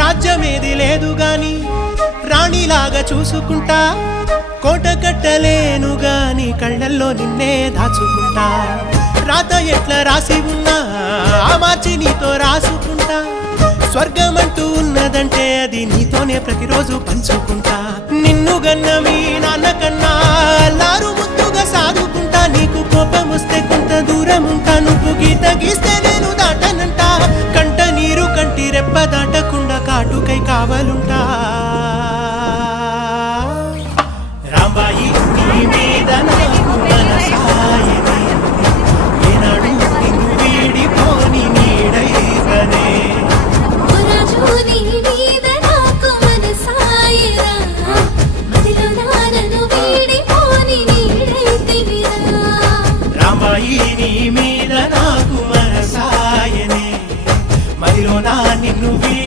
రాజ్యమేది లేదు గాని రాణిలాగా చూసుకుంటా, కోట కట్టలేను గాని కళ్ళల్లో నిన్నే దాచుకుంటా. రాత ఎట్లా రాసి ఉన్నా మార్చి నీతో రాసుకుంటా, స్వర్గమంటూ ఉన్నదంటే అది నీతోనే ప్రతిరోజు పంచుకుంటా. నిన్ను గన్న మీ నాన్న కన్నా అల్లారు ముద్దుగా సాదుకుంటా, నీకు కోపం వస్తే కొంత దూరం ఉంటా, నువ్వు గీత గీస్తే నేను దాటనంటా, కంట నీరు కంటి రెప్ప దాటకుండా కాటుకై కావలుంటా.